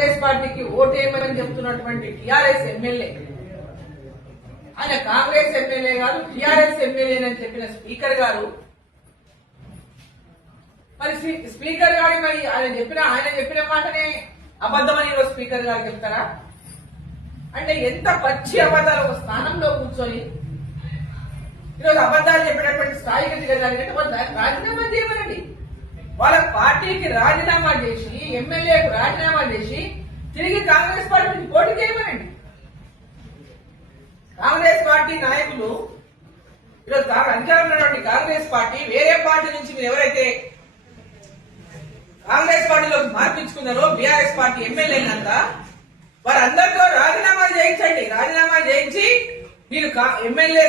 కాంగ్రెస్ పార్టీకి ఓటేయమని చెప్తున్నటువంటి TRS MLA, ఆయన కాంగ్రెస్ ఎమ్మెల్యే గారు టీఆర్ఎస్ ఎమ్మెల్యేనని చెప్పిన స్పీకర్ గారు, మరి స్పీకర్ గారు మరి ఆయన చెప్పిన మాటనే అబద్ధమని ఈరోజు స్పీకర్ గారు చెప్తారా? అంటే ఎంత పచ్చి అబద్ధాలు ఒక స్థానంలో కూర్చొని ఈరోజు అబద్ధాలు చెప్పేటటువంటి స్థాయికి దిగజాలంటే రాజీనామా చేయమనండి. వాళ్ళ పార్టీకి రాజీనామా చేసి, ఎమ్మెల్యేకు రాజీనామా చేసి తిరిగి కాంగ్రెస్ పార్టీకి పోటీ చేయమనండి. కాంగ్రెస్ పార్టీ నాయకులు ఈరోజు అధికారంలో ఉన్నటువంటి కాంగ్రెస్ పార్టీ వేరే పార్టీ నుంచి మీరు ఎవరైతే కాంగ్రెస్ పార్టీలోకి మార్పించుకున్నారో బీఆర్ఎస్ పార్టీ ఎమ్మెల్యేనంతా వారందరితో రాజీనామాలు చేయించండి. రాజీనామా చేయించి మీరు ఎమ్మెల్యే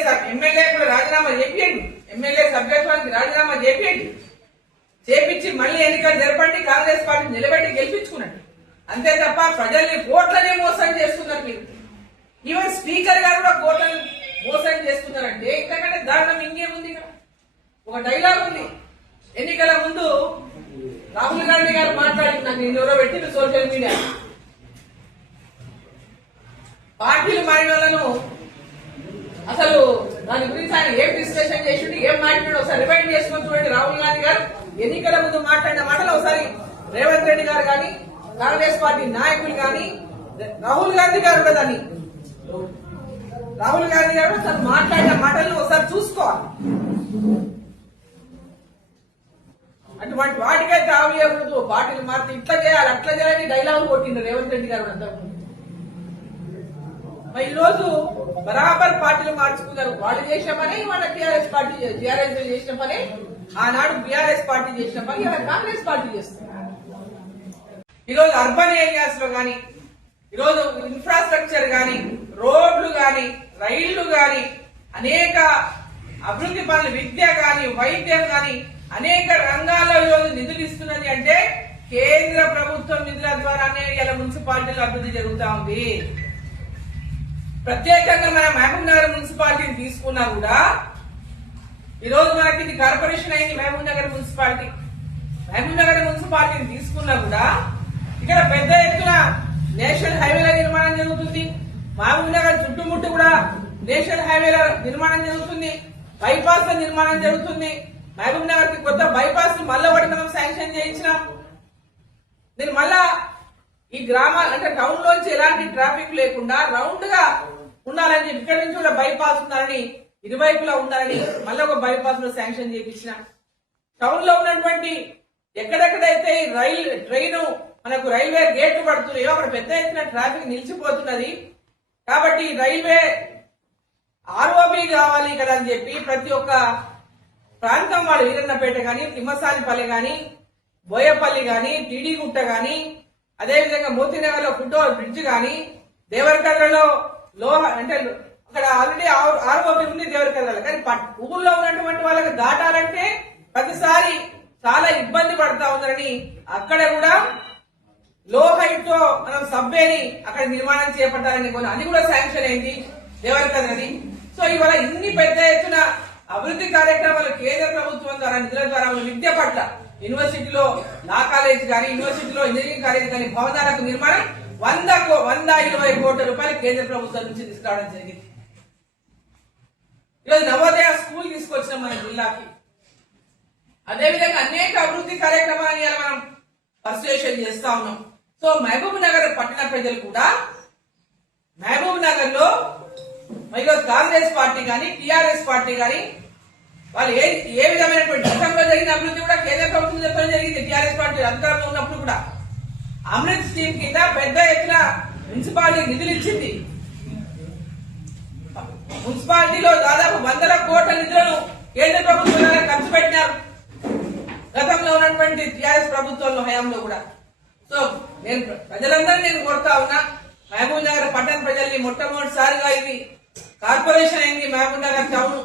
కూడా రాజీనామా చేపియండి, ఎమ్మెల్యే సభ్యత్వానికి రాజీనామా చేపియండి, చేపించి మళ్ళీ ఎన్నికలు జరపండి, కాంగ్రెస్ పార్టీని నిలబెట్టి గెలిపించుకునండి. అంతే తప్ప ప్రజల్ని కోట్లనే మోసం చేస్తున్నారు మీరు. ఈవెన్ స్పీకర్ గారు కూడా కోట్లను మోసం చేస్తున్నారంటే ఇంతకంటే దారుణం ఇంకేముంది? ఒక డైలాగ్ ఉంది, ఎన్నికల ముందు రాహుల్ గాంధీ గారు మాట్లాడుతున్నారు, నేను ఎవరో పెట్టిన సోషల్ మీడియా, పార్టీలు మారిన వాళ్ళను అసలు దాని గురించి ఆయన ఏం విశ్లేషణ చేసిండు, ఏం మాట్లాడు ఒకసారి రిమైండ్ చేసుకుని చూడండి. రాహుల్ గాంధీ గారు ఎన్నికల ముందు మాట్లాడిన మాటలు ఒకసారి రేవంత్ రెడ్డి గారు కానీ కాంగ్రెస్ పార్టీ నాయకులు కానీ రాహుల్ గాంధీ గారు కూడా రాహుల్ గాంధీ గారు తను మాట్లాడిన మాటలను ఒకసారి చూసుకోవాలి. అటువంటి వాటికైతే ఆవియకూడదు, పార్టీలు మారితే ఇట్లా చేయాలి అట్లా చేయాలని డైలాగ్ కొట్టిండు రేవంత్ రెడ్డి గారు అంతకు. మరి ఈ రోజు బరాబర్ పార్టీలు మార్చుకున్నారు. వాళ్ళు చేసిన పని వాళ్ళ టీఆర్ఎస్ పార్టీ చేసిన పని, ఆనాడు బీఆర్ఎస్ పార్టీ చేసిన పని ఇలా కాంగ్రెస్ పార్టీ చేస్తున్నారు. ఈరోజు అర్బన్ ఏరియాస్ లో గాని, ఈరోజు ఇన్ఫ్రాస్ట్రక్చర్ గాని, రోడ్లు గాని, రైళ్లు గాని, అనేక అభివృద్ధి పనులు, విద్య గాని, వైద్యం గాని అనేక రంగాల్లో ఈరోజు నిధులు ఇస్తున్నది అంటే కేంద్ర ప్రభుత్వం నిధుల ద్వారానే ఇలా మున్సిపాలిటీలు అభివృద్ధి జరుగుతా ఉంది. ప్రత్యేకంగా మన మహబూబ్ నగర్ మున్సిపాలిటీని తీసుకున్నా కూడా ఈరోజు మనకి ఇది కార్పొరేషన్ అయింది. మహబూబ్ నగర్ మున్సిపాలిటీని తీసుకున్నా కూడా ఇక్కడ పెద్ద ఎత్తున నేషనల్ హైవేల నిర్మాణం జరుగుతుంది. మహబూబ్ నగర్ చుట్టుముట్టు కూడా నేషనల్ హైవేల నిర్మాణం జరుగుతుంది, బైపాస్ నిర్మాణం జరుగుతుంది. మహబూబ్ నగర్ కి కొత్త బైపాస్ మళ్ళా మనం శాంక్షన్ చేయించినాం. నేను మళ్ళా ఈ గ్రామాలు అంటే టౌన్ లోంచి ఎలాంటి ట్రాఫిక్ లేకుండా రౌండ్ గా ఉండాలని చెప్పి ఇక్కడ నుంచి కూడా బైపాస్ ఉండాలని, ఇరువైపులా ఉండాలని మళ్ళీ ఒక బైపాస్ లో శాంక్షన్ చేయించిన. టౌన్ లో ఉన్నటువంటి ఎక్కడెక్కడైతే ట్రైన్ మనకు రైల్వే గేట్లు పడుతున్నాయో అక్కడ పెద్ద ఎత్తున ట్రాఫిక్ నిలిచిపోతున్నది. కాబట్టి రైల్వే ఆర్ఓబి కావాలి ఇక్కడ అని చెప్పి ప్రతి ఒక్క ప్రాంతం వాళ్ళు వీరన్నపేట గాని, తిమ్మసానిపల్లి గాని, బోయపల్లి గాని, టీడీగుట్ట గాని, అదేవిధంగా మోతీనగర్ లో ఫుట్ ఓవర్ బ్రిడ్జ్ గాని, దేవరకద్రలో అంటే అక్కడ ఆల్రెడీ ఆర్ఓబి ఉంది దేవరకద్రలో, కానీ ఊళ్ళో ఉన్నటువంటి వాళ్ళకి దాటాలంటే ప్రతిసారి చాలా ఇబ్బంది పడతా ఉందని అక్కడ కూడా లో హైట్ తో మనం సబ్వేని అక్కడ నిర్మాణం చేపట్టాలని అది కూడా శాంక్షన్ అయింది దేవరకద్రది. సో ఇవాళ ఇన్ని పెద్ద ఎత్తున అభివృద్ధి కార్యక్రమాలు కేంద్ర ప్రభుత్వం ద్వారా నిధుల ద్వారా విద్య పట్ల యూనివర్సిటీలో లా కాలేజ్ కానీ, యూనివర్సిటీలో ఇంజనీరింగ్ కాలేజ్ కానీ భవనాలకు నిర్మాణం 120 కోట్ల రూపాయలు కేంద్ర ప్రభుత్వం నుంచి తీసుకురావడం జరిగింది. ఈరోజు నవోదయ స్కూల్ తీసుకొచ్చిన మన జిల్లాకి. అదేవిధంగా అనేక అభివృద్ధి కార్యక్రమాలని మనం పర్సువేషన్ చేస్తా ఉన్నాం. సో మహబూబ్ నగర్ పట్టణ ప్రజలు కూడా మహబూబ్ నగర్ లో ఈరోజు కాంగ్రెస్ పార్టీ కానీ, టీఆర్ఎస్ పార్టీ కానీ వాళ్ళు ఏ విధమైనటువంటి గతంలో జరిగిన అభివృద్ధి కూడా కేంద్ర ప్రభుత్వం చెప్పడం జరిగింది. టీఆర్ఎస్ పార్టీ అధికారంలో ఉన్నప్పుడు కూడా అమృత్ స్కీమ్ కింద పెద్ద ఎత్తున మున్సిపాలిటీ నిధులు ఇచ్చింది. మున్సిపాలిటీలో దాదాపు 100 కోట్ల నిధులను కేంద్ర ప్రభుత్వం ఖర్చు పెట్టినారు గతంలో ఉన్నటువంటి టీఆర్ఎస్ ప్రభుత్వంలో హయాంలో కూడా. సో నేను ప్రజలందరినీ కోరుతా ఉన్నా, మహబూబ్ నగర్ పట్టణ ప్రజల్ని మొట్టమొదటిసారిగా ఇది కార్పొరేషన్ అయింది మహబూబ్ నగర్ టౌన్.